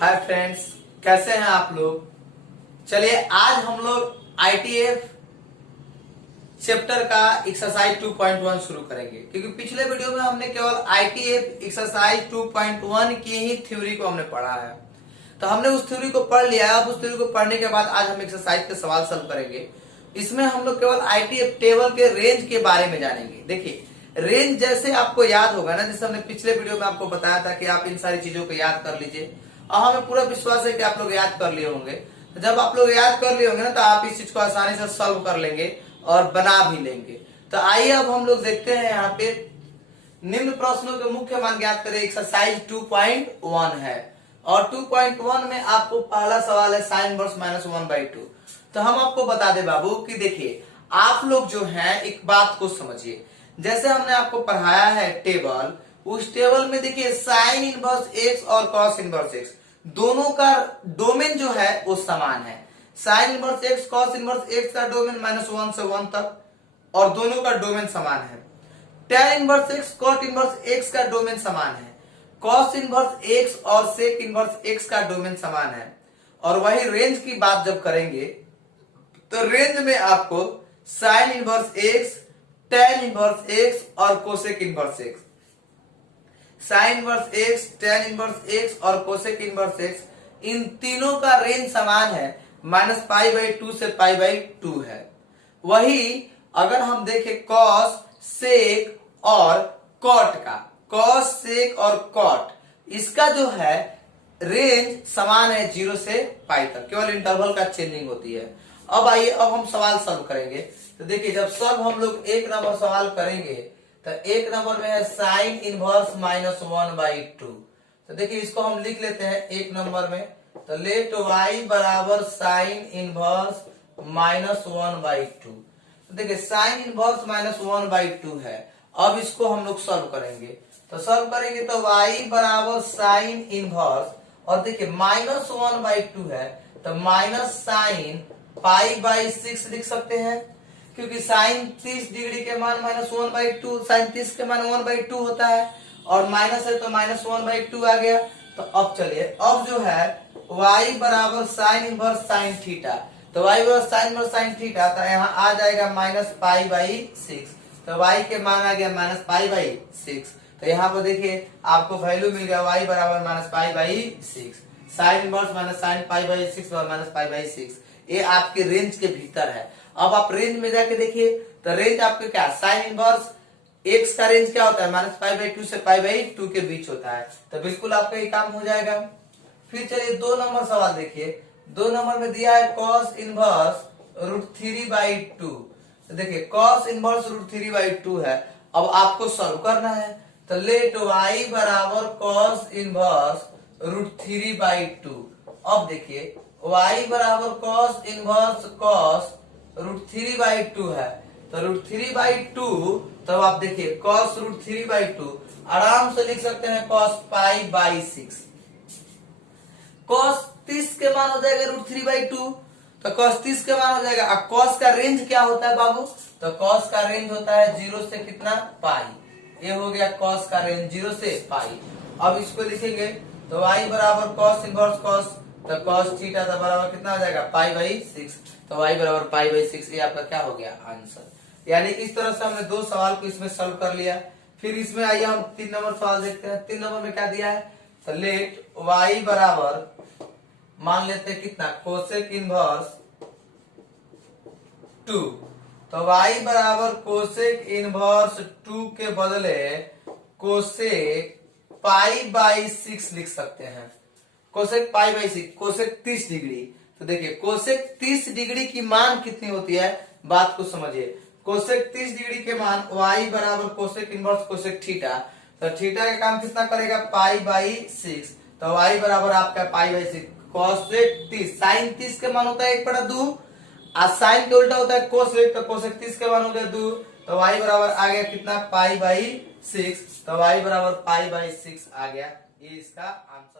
Hi friends, कैसे हैं आप लोग। चलिए आज हम लोग आईटीएफ चैप्टर का एक्सरसाइज 2.1 शुरू करेंगे, क्योंकि पिछले वीडियो में हमने केवल आईटीएफ एक्सरसाइज 2.1 की ही थ्योरी को हमने पढ़ा है। तो हमने उस थ्योरी को पढ़ लिया है। अब उस थ्योरी को पढ़ने के बाद आज हम एक्सरसाइज के सवाल सॉल्व करेंगे। इसमें हम लोग केवल आईटीएफ टेबल के रेंज के बारे में जानेंगे। देखिए, रेंज जैसे आपको याद होगा ना, जैसे हमने पिछले वीडियो में आपको बताया था कि आप इन सारी चीजों को याद कर लीजिए, और हमें पूरा विश्वास है कि आप लोग याद कर लिए होंगे। तो जब आप लोग याद कर लिए होंगे ना, तो आप इस चीज को आसानी से सॉल्व कर लेंगे और बना भी लेंगे। तो आइए अब हम लोग देखते हैं यहाँ पे निम्न प्रश्नों के मुख्य मान ज्ञात करें। एक्सरसाइज 2.1 है और 2.1 में आपको पहला सवाल है साइन इनवर्स -1/2। तो हम आपको बता दें बाबू कि देखिए, आप लोग जो है एक बात को समझिए। जैसे हमने आपको पढ़ाया है टेबल, उस टेबल में देखिए साइन इनवर्स एक्स और कॉस इनवर्स एक्स दोनों का डोमेन जो है वो समान है। Sign inverse x cos inverse x का डोमेन -1 से 1 तक, और दोनों का डोमेन समान है। tan inverse x cot inverse x का डोमेन समान है। कॉस इनवर्स एक्स और सेक इनवर्स एक्स का डोमेन समान है। और वही रेंज की बात जब करेंगे तो रेंज में आपको sine inverse x, tan inverse x और cosec inverse x, sine inverse x, tan inverse x और कोसेक इनवर्स एक्स, इन तीनों का रेंज समान है। -π/2 से π/2 है। वही अगर हम देखें कॉस, सेक और कॉट का, कॉस, सेक और कॉट, इसका जो है रेंज समान है 0 से π तक, केवल इंटरवल का चेंजिंग होती है। अब आइए, अब हम सवाल सॉल्व करेंगे। तो देखिए, जब सब हम लोग एक नंबर सवाल करेंगे तो एक नंबर में है साइन इनवर्स -1/2। तो देखिए, इसको हम लिख लेते हैं एक नंबर में। तो लेट y बराबर साइन इनवर्स -1/2। तो देखिए, साइन इनवर्स -1/2 है। अब इसको हम लोग सॉल्व करेंगे। तो सॉल्व करेंगे तो y बराबर साइन इनवर्स, और देखिए -1/2 है तो माइनस साइन π/6 लिख सकते हैं, क्योंकि साइन 30 डिग्री के मान -1/2, साइन 30 के मान 1/2 होता है, और माइनस है तो -1/2 आ गया। तो अब चलिए, अब जो है y बराबर साइन इनवर्स साइन थीटा, तो y बराबर साइन इनवर्स साइन थीटा, तो यहाँ आ जाएगा -π/6। तो y के मान आ गया -π/6। तो यहाँ पर देखिए आपको वैल्यू मिल गया y बराबर -π/6। साइन इनवर्स माइनस साइन π/6 और -π/6, ये आपके रेंज के भीतर है। अब आप रेंज में जाके देखिए, तो रेंज आपके क्या, साइन इनवर्स एक्स का रेंज क्या होता है, -π/2 से π/2 के बीच होता है। तो बिल्कुल आपका ये काम हो जाएगा। फिर चलिए 2 नंबर सवाल देखिए। 2 नंबर में दिया है कॉस इनवर्स √3/2। तो देखिए, कॉस इनवर्स √3/2 है। अब आपको सॉल्व करना है। तो लेट y बराबर कॉस इनवर्स √3/2। अब देखिए, y बराबर कॉस इनवर्स कॉस √3/2 है। तो √3/2, तब आप देखिए कॉस √3/2 आराम से लिख सकते हैं कॉस π/6। कॉस 30 के मान हो जाएगा √3/2, तो कॉस 30 के मान हो जाएगा। अब कॉस का रेंज क्या होता है बाबू, तो कॉस का रेंज होता है 0 से कितना, पाई। ये हो गया कॉस का रेंज 0 से पाई। अब इसको लिखेंगे तो y बराबर कॉस इनवर्स कॉस, तो कॉस थीटा का बराबर कितना हो जाएगा, π/6। तो y बराबर π/6, ये आपका क्या हो गया, आंसर। यानी इस तरह से हमने 2 सवाल को इसमें सॉल्व कर लिया। फिर इसमें आइए हम 3 नंबर सवाल देखते हैं। 3 नंबर में क्या दिया है, तो लेट y बराबर मान लेते हैं कितना, कोसेक इनवर्स 2। तो y बराबर कोसेक इनवर्स 2 के बदले कोसेक π/6 लिख सकते हैं। Cosec π/6, cosec 30 degree. तो देखिए, कोसेक 30 डिग्री की मान कितनी होती है, बात को समझिए। कोसेक 30 डिग्री के मान y बराबर कोसेक इनवर्स कोसेक थीटा, तो थीटा का काम कितना करेगा, π/6। तो y बराबर आपका π/6। कोसेक 30, साइन 30 के मान होता है 1/2, और साइन के उल्टा होता है कोसेक, तो कोसेक 30 के मान हो गया 2। तो y बराबर आ गया कितना, π/6। तो y बराबर π/6 आ गया। ये इसका आंसर।